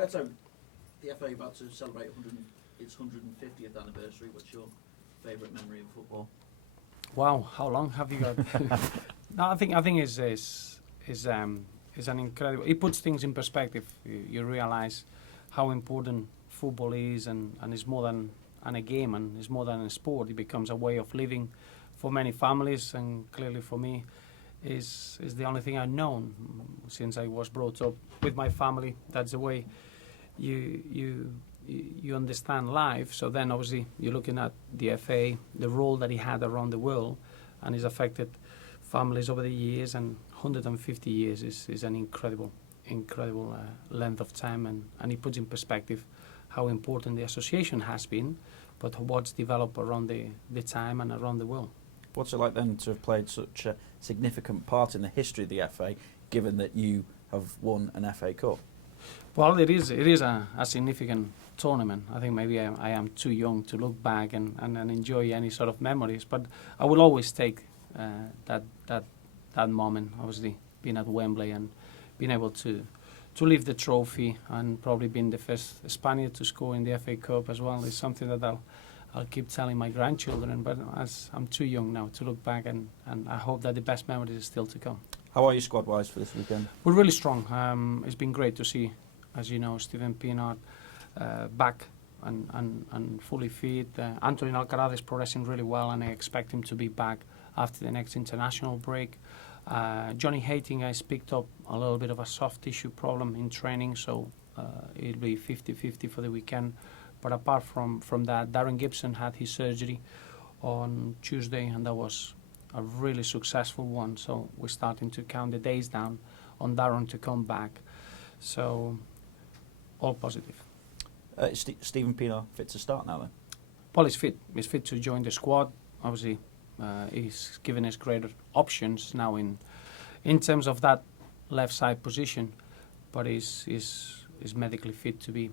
Roberto, the FA about to celebrate its 150th anniversary. What's your favourite memory of football? Wow, how long have you got? No, I think is an incredible. It puts things in perspective. You realise how important football is, and it's more than a game, and it's more than a sport. It becomes a way of living for many families, and clearly for me, is the only thing I've known since I was brought up with my family. That's the way you understand life. So then obviously you're looking at the FA, the role that he had around the world, and he's affected families over the years, and 150 years is an incredible length of time, and it puts in perspective how important the association has been, but what's developed around the time and around the world. What's it like then to have played such a significant part in the history of the FA, given that you have won an FA Cup? Well, it is a significant tournament. I think maybe I am too young to look back and enjoy any sort of memories, but I will always take that moment, obviously being at Wembley and being able to lift the trophy, and probably being the first Spaniard to score in the FA Cup as well is something that I'll keep telling my grandchildren, but as I'm too young now to look back, and I hope that the best memories are still to come. How are you squad-wise for this weekend? We're really strong. It's been great to see, as you know, Steven Pienaar back and fully fit. Anthony Alcaraz is progressing really well, and I expect him to be back after the next international break. Johnny Hating has picked up a little bit of a soft tissue problem in training, so it'll be 50-50 for the weekend. But apart from that, Darren Gibson had his surgery on Tuesday, and that was a really successful one. So we're starting to count the days down on Darren to come back. So all positive. Steven Pienaar fit to start now then? Paul is fit. He's fit to join the squad. Obviously, he's given us greater options now in terms of that left side position, but he's medically fit to be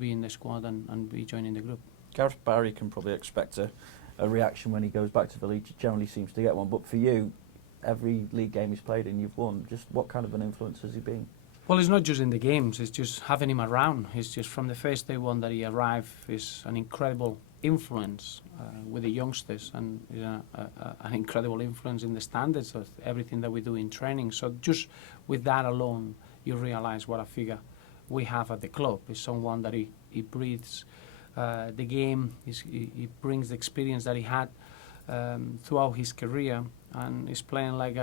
in the squad and be joining the group. Gareth Barry can probably expect a reaction when he goes back to the league. He generally seems to get one, but for you, every league game he's played in, you've won. Just what kind of an influence has he been? Well, it's not just in the games, it's just having him around. It's just from the first day one that he arrived, is an incredible influence with the youngsters, and an incredible influence in the standards of everything that we do in training. So just with that alone, you realise what a figure we have at the club. Is someone that he breathes the game, he brings the experience that he had throughout his career, and is playing like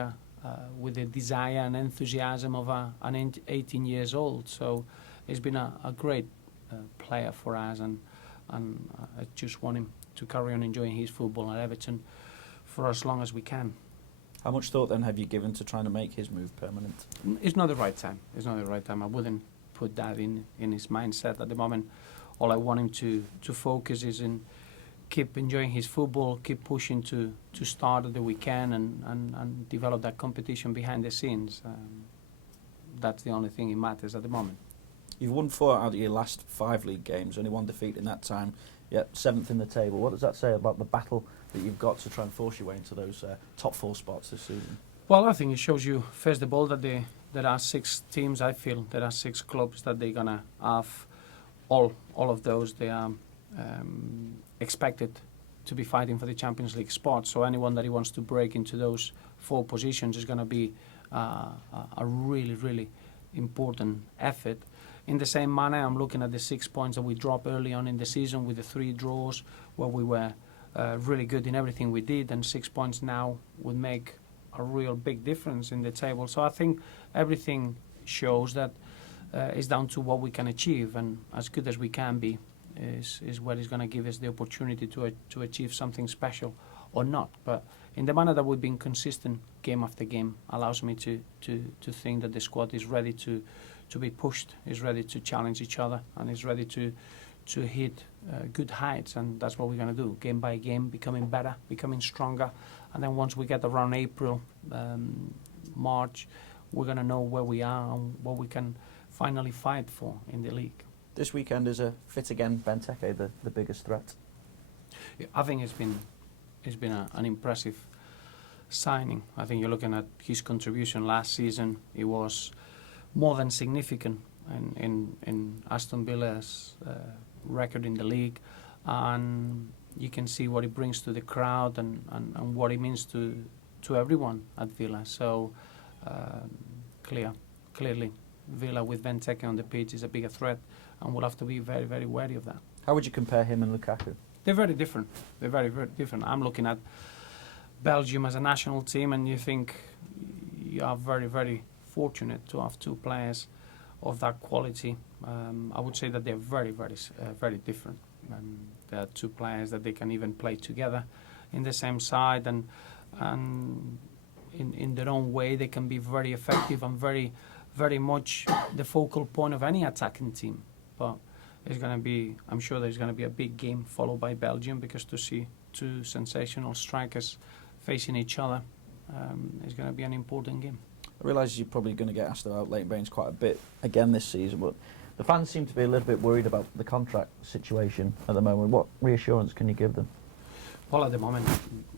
with the desire and enthusiasm of an 18 years old. So he's been a great player for us, and I just want him to carry on enjoying his football at Everton for as long as we can. How much thought then have you given to trying to make his move permanent? It's not the right time. I wouldn't put that in his mindset at the moment. All I want him to focus is in keep enjoying his football, keep pushing to start at the weekend, and develop that competition behind the scenes. That's the only thing that matters at the moment. You've won 4 out of your last 5 league games, only 1 defeat in that time, yet 7th in the table. What does that say about the battle that you've got to try and force your way into those top 4 spots this season? Well, I think it shows you, first of all, that there are 6 teams. I feel there are 6 clubs that they're going to have all of those. They are expected to be fighting for the Champions League spot. So anyone that he wants to break into those 4 positions is going to be a really, really important effort. In the same manner, I'm looking at the 6 points that we dropped early on in the season with the 3 draws, where we were really good in everything we did, and 6 points now would make a real big difference in the table. So I think everything shows that it's down to what we can achieve, and as good as we can be is what is going to give us the opportunity to achieve something special or not. But in the manner that we've been consistent game after game allows me to think that the squad is ready to be pushed, is ready to challenge each other, and is ready to hit good heights. And that's what we're going to do, game by game, becoming better, becoming stronger. And then once we get around April, March, we're going to know where we are and what we can finally fight for in the league. This weekend is a fit again Benteke the biggest threat? I think it's been an impressive signing. I think you're looking at his contribution last season. It was more than significant in Aston Villa's record in the league, and you can see what it brings to the crowd and what it means to everyone at Villa. So clearly, Villa with Benteke on the pitch is a bigger threat, and we'll have to be very, very wary of that. How would you compare him and Lukaku? They're very different. They're very, very different. I'm looking at Belgium as a national team, and you think you are very, very fortunate to have two players of that quality. I would say that they're very, very, very different. There are two players that they can even play together in the same side, and in their own way they can be very effective and very, very much the focal point of any attacking team. But it's going to be, I'm sure there's going to be a big game followed by Belgium, because to see two sensational strikers facing each other is going to be an important game. I realise you're probably going to get asked about Leighton Baines quite a bit again this season, but the fans seem to be a little bit worried about the contract situation at the moment. What reassurance can you give them? Well, at the moment,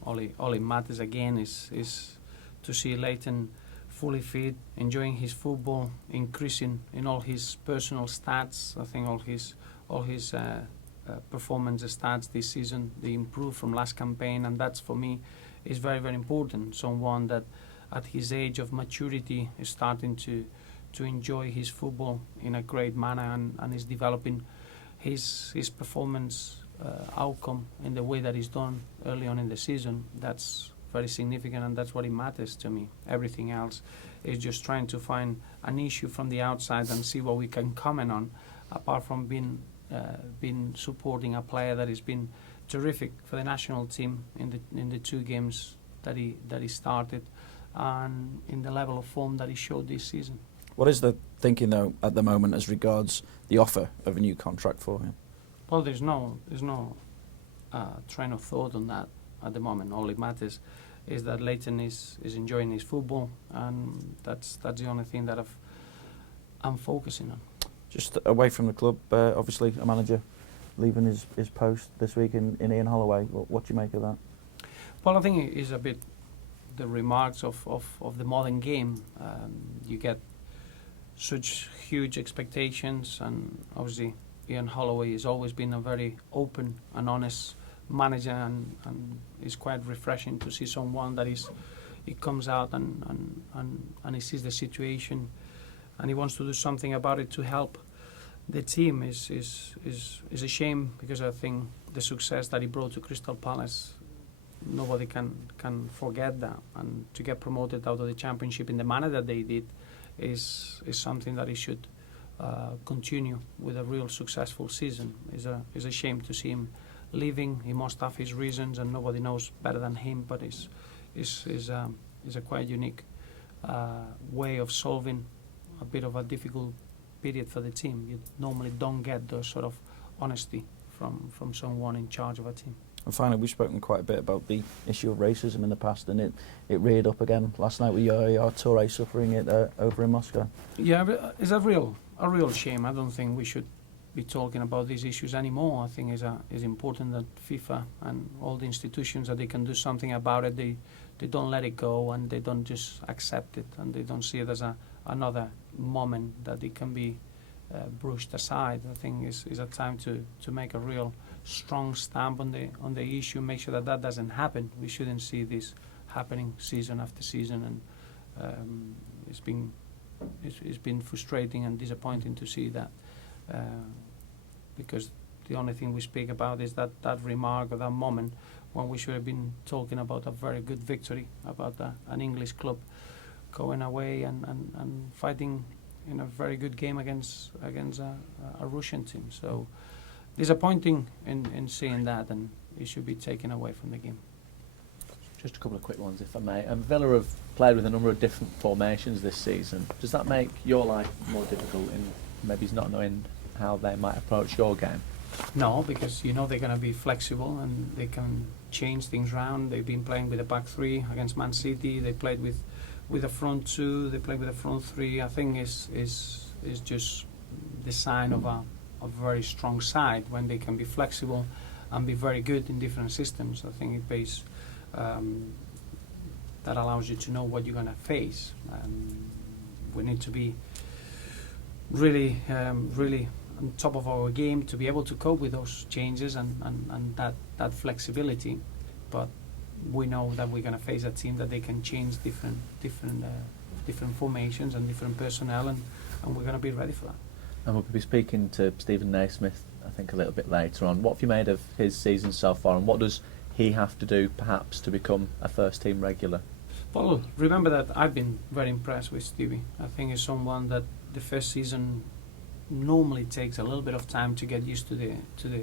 all it matters again is to see Leighton fully fit, enjoying his football, increasing in all his personal stats. I think all his performance stats this season, they improved from last campaign, and that's for me is very, very important. Someone that at his age of maturity is starting to enjoy his football in a great manner, and is developing his performance outcome in the way that he's done early on in the season. That's very significant, and that's what it matters to me. Everything else is just trying to find an issue from the outside and see what we can comment on, apart from being supporting a player that has been terrific for the national team in the two games that he started, and in the level of form that he showed this season. What is the thinking though at the moment as regards the offer of a new contract for him? Well, there's no train of thought on that at the moment. All it matters is that Leighton is enjoying his football, and that's the only thing that I'm focusing on. Just away from the club, obviously a manager leaving his post this week in Ian Holloway. What do you make of that? Well, I think it is a bit the remarks of the modern game. You get such huge expectations, and obviously Ian Holloway has always been a very open and honest manager, and it's quite refreshing to see someone that he comes out and he sees the situation and he wants to do something about it to help the team. Is a shame, because I think the success that he brought to Crystal Palace, nobody can forget that, and to get promoted out of the Championship in the manner that they did is something that he should continue with a real successful season. Is a shame to see him leaving. He must have his reasons, and nobody knows better than him. But is a quite unique way of solving a bit of a difficult period for the team. You normally don't get those sort of honesty from someone in charge of a team. And finally, we've spoken quite a bit about the issue of racism in the past, and it reared up again last night with Yaya Toure suffering it over in Moscow. Yeah, but it's a real shame. I don't think we should be talking about these issues anymore. I think it's important that FIFA and all the institutions, that they can do something about it. They don't let it go, and they don't just accept it, and they don't see it as another moment that it can be brushed aside. I think it's a time to make a real strong stamp on the issue, make sure that doesn't happen. We shouldn't see this happening season after season, and it's been frustrating and disappointing to see that, because the only thing we speak about is that remark or that moment when we should have been talking about a very good victory, about an English club going away and fighting in a very good game against a Russian team. So disappointing in seeing that, and it should be taken away from the game. Just a couple of quick ones, if I may. Villa have played with a number of different formations this season. Does that make your life more difficult in maybe not knowing how they might approach your game? No, because they're going to be flexible and they can change things around. They've been playing with a back three against Man City. They played with a front two. They played with a front three. I think is just the sign of a very strong side when they can be flexible and be very good in different systems. I think it pays. That allows you to know what you're going to face. We need to be really on top of our game to be able to cope with those changes and that flexibility. But we know that we're going to face a team that they can change different formations and different personnel, and we're going to be ready for that. And we'll be speaking to Stephen Naismith, I think, a little bit later on. What have you made of his season so far, and what does he have to do, perhaps, to become a first-team regular? Well, remember that I've been very impressed with Stevie. I think he's someone that the first season normally takes a little bit of time to get used to the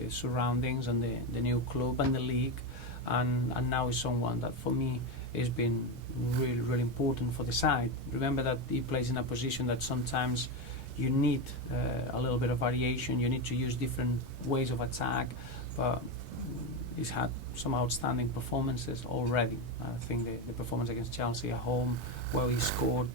surroundings and the new club and the league, and now he's someone that for me has been really important for the side. Remember that he plays in a position that sometimes you need a little bit of variation, you need to use different ways of attack, but he's had some outstanding performances already. I think the performance against Chelsea at home, where he scored,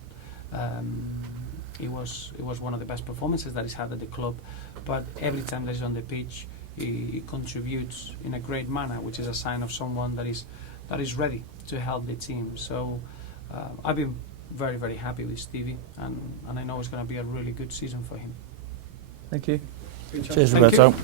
it was one of the best performances that he's had at the club. But every time that he's on the pitch, he contributes in a great manner, which is a sign of someone that is ready to help the team. So I've been very happy with Stevie, and I know it's going to be a really good season for him. Thank you. Cheers, Thank Roberto. you.